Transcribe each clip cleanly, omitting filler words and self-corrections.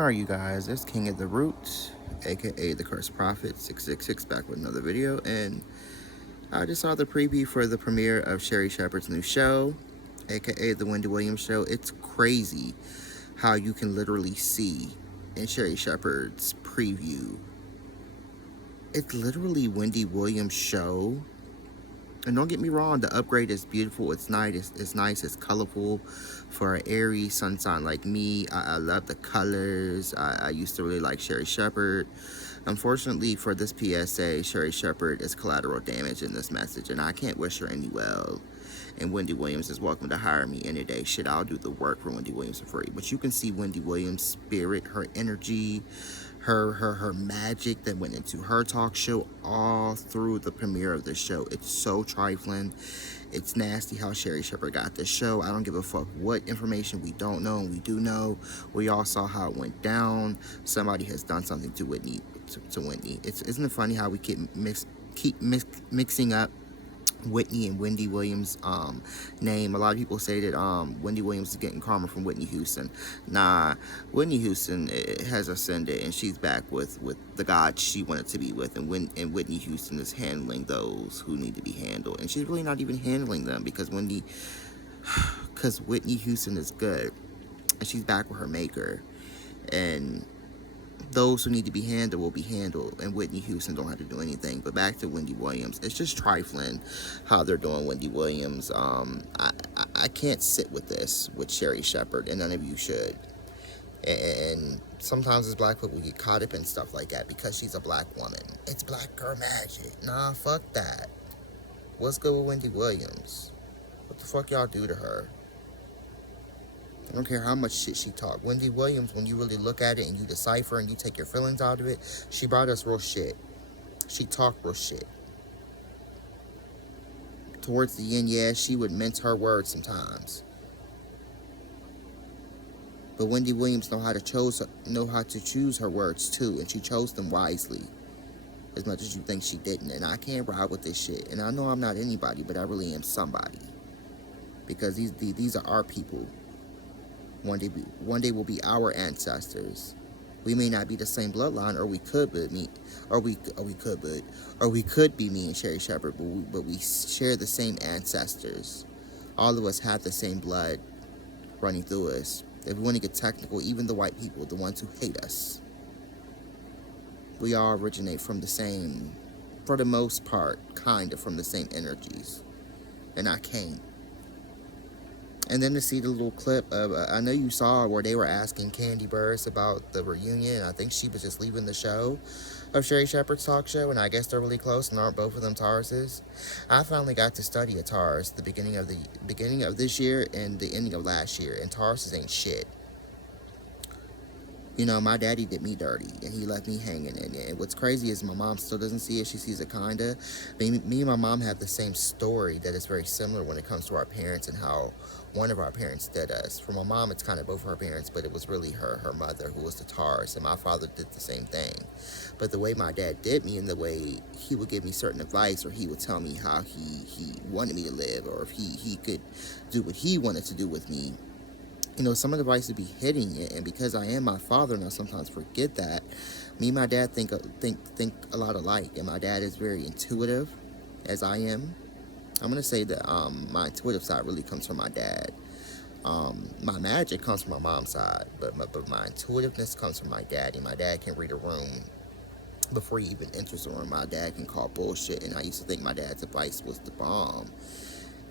How are you guys? It's King of the Roots, aka the Cursed Prophet 666, back with another video. And I just saw the preview for the premiere of Sherry Shepherd's new show, aka the Wendy Williams show. It's crazy how you can literally see in Sherry Shepherd's preview. It's literally Wendy Williams' show. And don't get me wrong, the upgrade is beautiful. It's nice. It's nice. It's colorful. For an Aries sun sign like me, I love the colors. I used to really like Sherry Shepherd. Unfortunately, for this PSA, Sherry Shepherd is collateral damage in this message, and I can't wish her any well. And Wendy Williams is welcome to hire me any day. Shit, I'll do the work for Wendy Williams for free. But you can see Wendy Williams' spirit, her energy, her magic that went into her talk show all through the premiere of the show. It's so trifling. It's nasty how Sherry Shepherd got this show. I don't give a fuck what information we don't know and we do know. We all saw how it went down. Somebody has done something to Whitney. To Whitney. Isn't it funny how we keep mixing up Whitney and Wendy Williams' name? A lot of people say that Wendy Williams is getting karma from Whitney Houston. Nah, Whitney Houston has ascended and she's back with the God she wanted to be with, and Whitney Houston is handling those who need to be handled, and she's really not even handling them because Whitney Houston is good and she's back with her maker, and those who need to be handled will be handled, and Whitney Houston don't have to do anything. But back to Wendy Williams, it's just trifling how they're doing Wendy Williams. I can't sit with this with Sherry Shepherd, and none of you should. And sometimes as black people, we get caught up in stuff like that because she's a black woman. It's black girl magic. Nah, fuck that. What's good with Wendy Williams? What the fuck y'all do to her? I don't care how much shit she talked. Wendy Williams, when you really look at it and you decipher and you take your feelings out of it, she brought us real shit. She talked real shit. Towards the end, yeah, she would mince her words sometimes. But Wendy Williams know how to choose her words too, and she chose them wisely. As much as you think she didn't. And I can't ride with this shit. And I know I'm not anybody, but I really am somebody. Because these are our people. One day will be our ancestors. We may not be the same bloodline, or we could be me and Sherry Shepherd, but we share the same ancestors. All of us have the same blood running through us. If we want to get technical, even the white people, the ones who hate us, we all originate from the same, for the most part, kind of from the same energies. And I can't. And then to see the little clip of, I know you saw where they were asking Candy Burris about the reunion. I think she was just leaving the show of Sherry Shepherd's talk show, and I guess they're really close, and aren't both of them Tauruses? I finally got to study a Taurus the beginning of this year and the ending of last year, and Tauruses ain't shit. You know, my daddy did me dirty, and he left me hanging. And what's crazy is my mom still doesn't see it. She sees it kinda. Me and my mom have the same story that is very similar when it comes to our parents and how one of our parents did us. For my mom, it's kind of both her parents, but it was really her mother who was the Taurus, and my father did the same thing. But the way my dad did me, and the way he would give me certain advice, or he would tell me how he wanted me to live, or if he could do what he wanted to do with me, you know, some of the advice would be hitting it. And because I am my father, and I sometimes forget that, me and my dad think a lot alike. And my dad is very intuitive, as I am. I'm gonna say that my intuitive side really comes from my dad. My magic comes from my mom's side, but my intuitiveness comes from my daddy. My dad can read a room before he even enters the room. My dad can call bullshit, and I used to think my dad's advice was the bomb,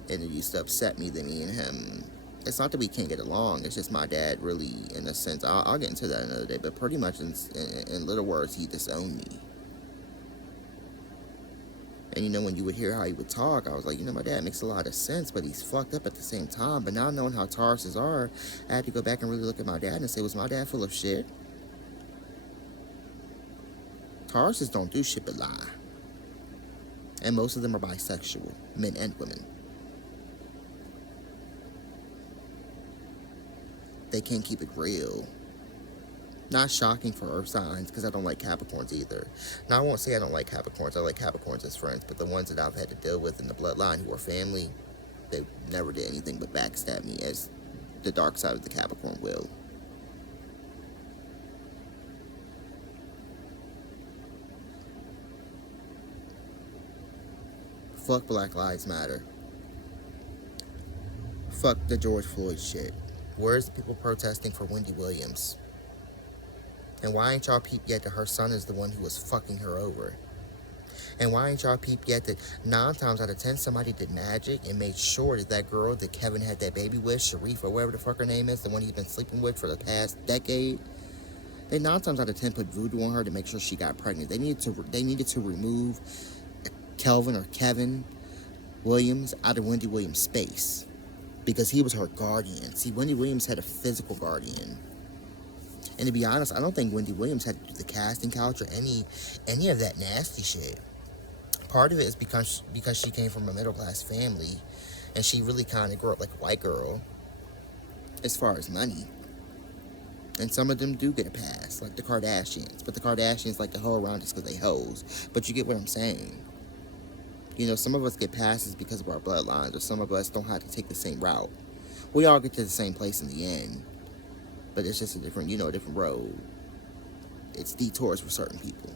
and it used to upset me that me and him, it's not that we can't get along, it's just my dad really, in a sense, I'll get into that another day, but pretty much in little words, he disowned me. And you know, when you would hear how he would talk, I was like, you know, my dad makes a lot of sense, but he's fucked up at the same time. But now knowing how Tauruses are, I had to go back and really look at my dad and say, was my dad full of shit? Tauruses don't do shit but lie. And most of them are bisexual, men and women. They can't keep it real. Not shocking for earth signs, because I don't like Capricorns either. Now, I won't say I don't like Capricorns. I like Capricorns as friends, but the ones that I've had to deal with in the bloodline who are family, they never did anything but backstab me, as the dark side of the Capricorn will. Fuck Black Lives Matter. Fuck the George Floyd shit. Where's the people protesting for Wendy Williams? And why ain't y'all peep yet that her son is the one who was fucking her over? And why ain't y'all peep yet that 9 times out of 10 somebody did magic and made sure that that girl that Kevin had that baby with, Sharif or whatever the fuck her name is, the one he's been sleeping with for the past decade, they 9 times out of 10 put voodoo on her to make sure she got pregnant. They needed to remove Kelvin or Kevin Williams out of Wendy Williams' space because he was her guardian. See, Wendy Williams had a physical guardian. And to be honest, I don't think Wendy Williams had to do the casting couch or any of that nasty shit. Part of it is because she came from a middle-class family and she really kind of grew up like a white girl as far as money. And some of them do get a pass, like the Kardashians. But the Kardashians like to hoe around just because they hoes. But you get what I'm saying. You know, some of us get passes because of our bloodlines, or some of us don't have to take the same route. We all get to the same place in the end. But it's just a different road. It's detours for certain people.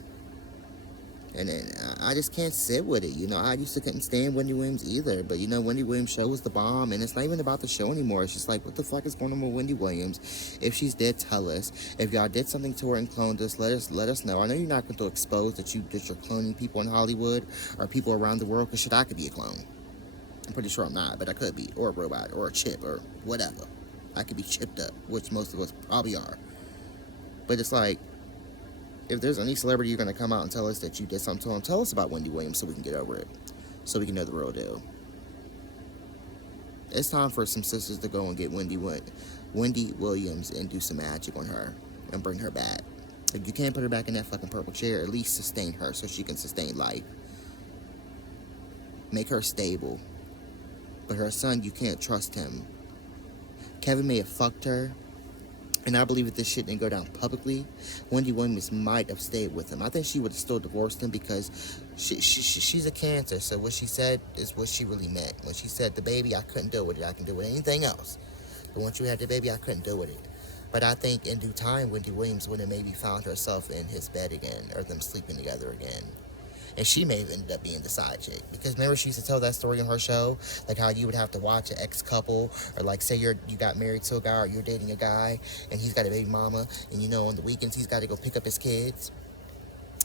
And then I just can't sit with it, you know. I used to couldn't stand Wendy Williams either. But, you know, Wendy Williams' show was the bomb. And it's not even about the show anymore. It's just like, what the fuck is going on with Wendy Williams? If she's dead, tell us. If y'all did something to her and cloned us, let us know. I know you're not going to expose that you're cloning people in Hollywood or people around the world. Because shit, I could be a clone. I'm pretty sure I'm not, but I could be. Or a robot, or a chip, or whatever. I could be chipped up, which most of us probably are. But it's like, if there's any celebrity you're going to come out and tell us that you did something to them, tell us about Wendy Williams so we can get over it. So we can know the real deal. It's time for some sisters to go and get Wendy Williams and do some magic on her and bring her back. If you can't put her back in that fucking purple chair, at least sustain her so she can sustain life. Make her stable. But her son, you can't trust him. Kevin may have fucked her. And I believe if this shit didn't go down publicly, Wendy Williams might have stayed with him. I think she would have still divorced him because she's a Cancer. So what she said is what she really meant. When she said, the baby, I couldn't deal with it. I can deal with anything else. But once you had the baby, I couldn't deal with it. But I think in due time, Wendy Williams would have maybe found herself in his bed again, or them sleeping together again. And she may have ended up being the side chick. Because remember, she used to tell that story on her show, like how you would have to watch an ex-couple, or like say you got married to a guy, or you're dating a guy, and he's got a baby mama, and you know on the weekends he's got to go pick up his kids.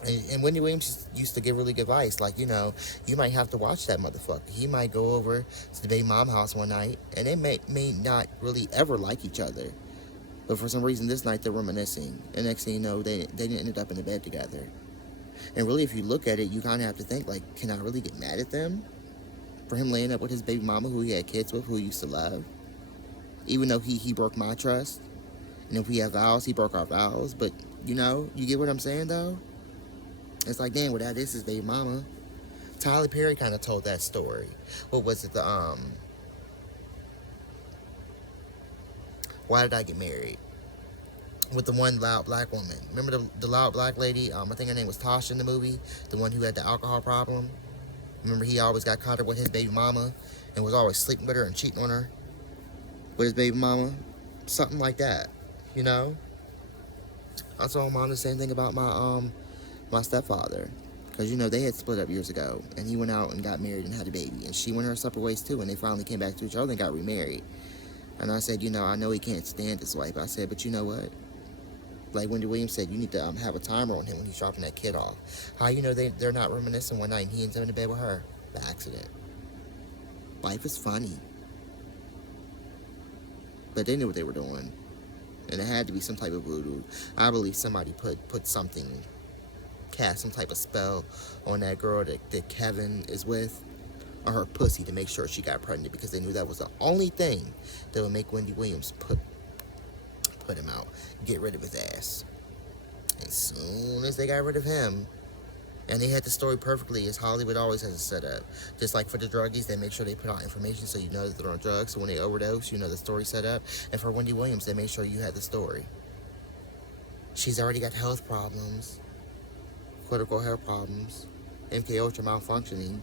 And Wendy Williams used to give really good advice, like, you know, you might have to watch that motherfucker. He might go over to the baby mom house one night, and they may not really ever like each other. But for some reason, this night they're reminiscing. And next thing you know, they didn't end up in the bed together. And really, if you look at it, you kind of have to think, like, can I really get mad at them? For him laying up with his baby mama who he had kids with, who he used to love. Even though he broke my trust. And if we have vows, he broke our vows. But, you know, you get what I'm saying, though? It's like, damn, well, that is his baby mama. Tyler Perry kind of told that story. What was it? Why Did I Get Married? With the one loud black woman. Remember the loud black lady? I think her name was Tasha in the movie. The one who had the alcohol problem. Remember he always got caught up with his baby mama and was always sleeping with her and cheating on her with his baby mama. Something like that, you know? I told mom the same thing about my stepfather. Because, you know, they had split up years ago. And he went out and got married and had a baby. And she went her separate ways too. And they finally came back to each other and got remarried. And I said, you know, I know he can't stand his wife. I said, but you know what? Like Wendy Williams said, you need to have a timer on him when he's dropping that kid off. How you know they're not reminiscing one night and he ends up in the bed with her? By accident. Life is funny. But they knew what they were doing. And it had to be some type of voodoo. I believe somebody put something, cast some type of spell on that girl that Kevin is with, on her pussy, to make sure she got pregnant, because they knew that was the only thing that would make Wendy Williams put him out, get rid of his ass. As soon as they got rid of him, and they had the story perfectly, as Hollywood always has it set up. Just like for the druggies, they make sure they put out information so you know that they're on drugs, so when they overdose, you know the story set up. And for Wendy Williams, they make sure you had the story. She's already got health problems, critical health problems, MK Ultra malfunctioning.